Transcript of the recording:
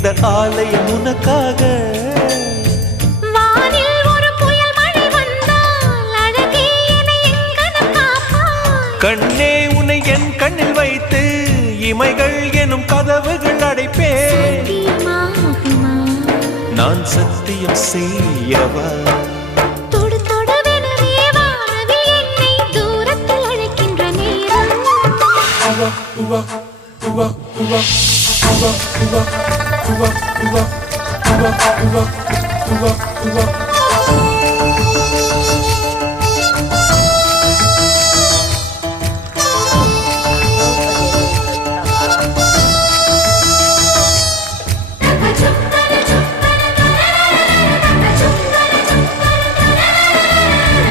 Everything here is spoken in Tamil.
இந்த ஆலயம் உனக்காக. வானில் ஒரு புயல் மழை வந்தால் அழகே என்னை எங்கனம் காப்பாய். கண்ணே உன்னை என் கண்ணில் வைத்து இமைகள் எனும் கதவுகள் அடைப்பேன். சத்தியமாகுமா? நான் சத்தியம் செய்யவா? தொடு தொடுவெனவே வானவில் என்னை தூரத்தில் அழைக்கின்ற நேரம். உவா